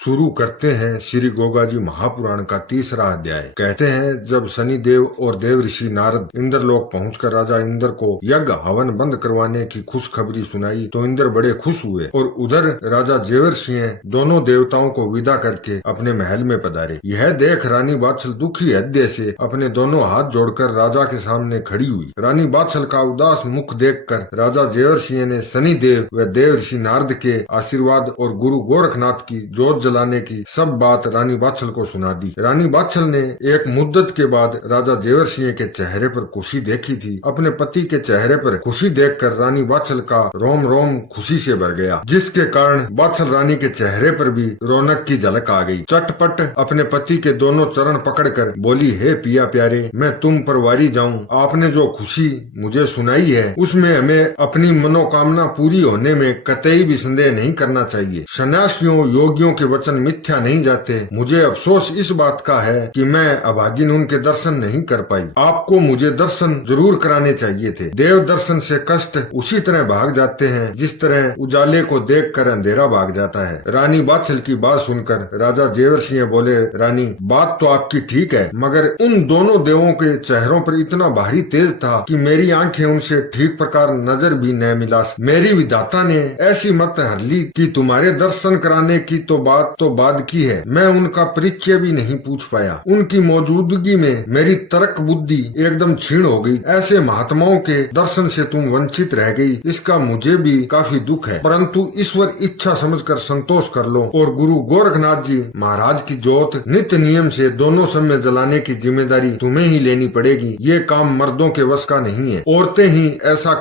शुरू करते हैं श्री गोगाजी महापुराण का तीसरा अध्याय। कहते हैं, जब शनि देव और देव ऋषि नारद इंद्रलोक पहुंचकर राजा इंद्र को यज्ञ हवन बंद करवाने की खुशखबरी सुनाई तो इंद्र बड़े खुश हुए और उधर राजा जेवर्षि दोनों देवताओं को विदा करके अपने महल में पधारे। यह देख रानी बादशाह दुखी हृदय से अपने दोनों हाथ जोड़कर राजा के सामने खड़ी हुई। रानी बादशाह का उदास मुख देखकर राजा जेवर्षि ने शनि देव व देव ऋषि नारद के आशीर्वाद और गुरु गोरखनाथ की जोत जलाने की सब बात रानी बादशाह को सुना दी। रानी बादशाह ने एक मुद्दत के बाद राजा जेवर्षि के चेहरे पर खुशी देखी थी। अपने पति के चेहरे पर खुशी देखकर रानी बादशाह का रोम रोम खुशी से भर गया, जिसके कारण बादशाह रानी के चेहरे पर भी रौनक की झलक आ गई। चटपट अपने पति के दोनों चरण पकड़कर बोली, हे पिया प्यारे, मैं तुम पर वारी जाऊं। आपने जो खुशी मुझे सुनाई है उसमें हमें अपनी मनोकामना पूरी होने में कतई भी संदेह नहीं करना चाहिए। सन्यासियों योगियों के वचन मिथ्या नहीं जाते। मुझे अफसोस इस बात का है कि मैं अभागिन उनके दर्शन नहीं कर पाई। आपको मुझे दर्शन जरूर कराने चाहिए थे। देव दर्शन से कष्ट उसी तरह भाग जाते हैं जिस तरह उजाले को देखकर अंधेरा भाग जाता है। रानी बादशाह की बात सुनकर राजा जेवर्षि बोले, रानी बात तो आपकी ठीक है, मगर उन दोनों देवों के चेहरों पर इतना भारी तेज था कि मेरी आंखें उनसे ठीक प्रकार नजर भी न मिला। मेरी विधाता ने ऐसी मत हर ली कि तुम्हारे दर्शन कराने की तो बात तो बाद की है, मैं उनका परिचय भी नहीं पूछ पाया। उनकी मौजूदगी में मेरी तर्क बुद्धि एकदम क्षीण हो गई। ऐसे महात्माओं के दर्शन से तुम वंचित रह गई, इसका मुझे भी काफी दुख है, परंतु ईश्वर इच्छा समझकर संतोष कर लो और गुरु गोरखनाथ जी महाराज की जोत नित्य नियम से दोनों समय जलाने की जिम्मेदारी तुम्हें ही लेनी पड़ेगी। ये काम मर्दों के वश का नहीं है, औरतें ही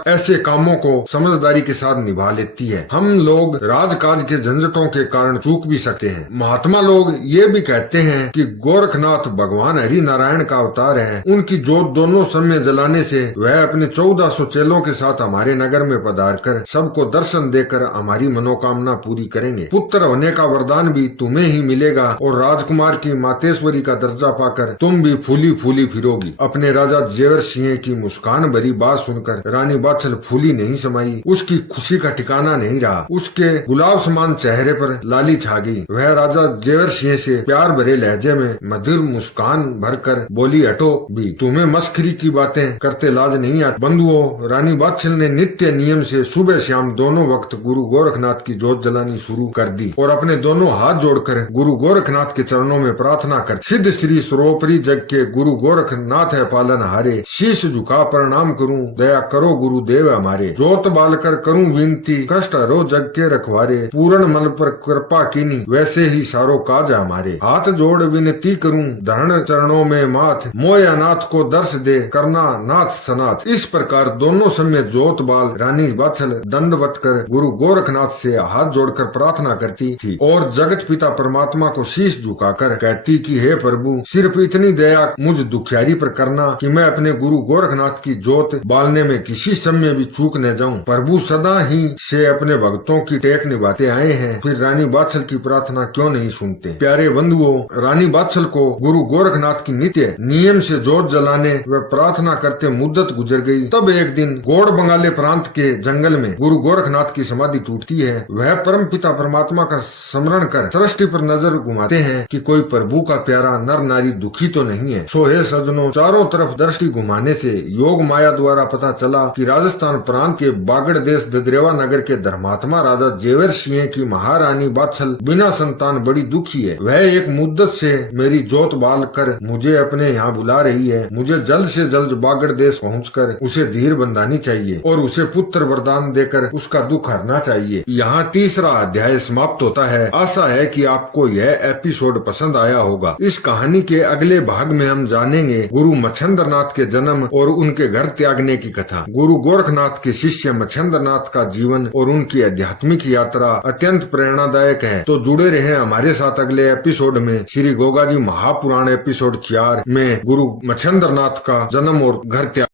ऐसे कामों को समझदारी के साथ निभा लेती है। हम लोग राजकाज के झंझटों के कारण चूक भी सकते हैं। महात्मा लोग ये भी कहते हैं कि गोरखनाथ भगवान हरि नारायण का अवतार है। उनकी जोत दोनों समय जलाने से वह अपने 1400 चेलों के साथ हमारे नगर में पधार कर सबको दर्शन देकर हमारी मनोकामना पूरी करेंगे। पुत्र होने का वरदान भी तुम्हें ही मिलेगा और राजकुमार की मातेश्वरी का दर्जा पाकर तुम भी फूली फूली फिरोगी। अपने राजा जेवर्षि की मुस्कान भरी बात सुनकर रानी बादशाह फूली नहीं समाई। उसकी खुशी का ठिकाना नहीं रहा। उसके गुलाब समान चेहरे पर लाली छा गई। वह राजा जेवर्षि से प्यार भरे लहजे में मधुर मुस्कान भरकर बोली, हटो भी, तुम्हें मस्खरी की बातें करते लाज नहीं आती। बंधुओं, रानी बादशाह ने नित्य नियम से सुबह शाम दोनों वक्त गुरु गोरखनाथ की जोत जलानी शुरू कर दी और अपने दोनों हाथ जोड़कर गुरु गोरखनाथ के चरणों में प्रार्थना कर, सिद्ध श्री सर्वोपरि जग के गुरु गोरखनाथ है पालन हारे, शीश झुका प्रणाम करूं, दया करो गुरुदेव हमारे, जोत बाल कर करूं विनती, कष्ट हरो जग के रखवारे, पूर्ण मल पर कृपा कीनी, वैसे ही सारो काज हमारे, हाथ जोड़ विनती करूं, धरण चरणों में माथ, मोय अनाथ को दर्श दे, करना नाथ सनाथ। इस प्रकार दोनों समय जोत बाल रानी बादशाह दंडवत कर गुरु गोरखनाथ से हाथ जोड़कर प्रार्थना करती थी और जगत पिता परमात्मा को शीश झुकाकर कहती कि हे प्रभु, सिर्फ इतनी दया मुझ दुखियारी पर करना कि मैं अपने गुरु गोरखनाथ की जोत बालने में किसी समय भी चूक न जाऊं। प्रभु सदा ही से अपने भक्तों की टेक निभाते आए हैं, फिर रानी बादशाह की प्रार्थना क्यों नहीं सुनते। प्यारे बंधुओं, रानी बादशाह को गुरु गोरखनाथ की नित्य नियम से जोत जलाने व प्रार्थना करते मुद्दत गुजर गई। तब एक दिन गोड़ बंगाले प्रांत के जंगल में गुरु गोरखनाथ की समाधि टूटती है। वह परम पिता परमात्मा का स्मरण कर सृष्टि पर नजर घुमाते हैं कि कोई प्रभु का प्यारा नर नारी दुखी तो नहीं है। सो हे सज्जनों, चारों तरफ दृष्टि घुमाने से योग माया द्वारा पता चला कि राजस्थान प्रांत के बागड़ देश ददरेवा नगर के धर्मात्मा राजा जेवर्षि की महारानी बादशाह बिना संतान बड़ी दुखी है। वह एक मुद्दत से मेरी जोत बाल कर मुझे अपने यहाँ बुला रही है। मुझे जल्द से जल्द बागड़ देश पहुँचकर उसे धीर बंधानी चाहिए और उसे पुत्र वरदान देकर उसका दुख हरना चाहिए। यहाँ तीसरा अध्याय समाप्त होता है। आशा है कि आपको यह एपिसोड पसंद आया होगा। इस कहानी के अगले भाग में हम जानेंगे गुरु मच्छिंद्रनाथ के जन्म और उनके घर त्यागने की कथा। गुरु गोरखनाथ के शिष्य मच्छिंद्रनाथ का जीवन और उनकी आध्यात्मिक यात्रा अत्यंत प्रेरणादायक है। तो जुड़े रहे हमारे साथ अगले एपिसोड में। श्री गोगाजी महापुराण एपिसोड 4 में गुरु मच्छिंद्रनाथ का जन्म और घर त्याग।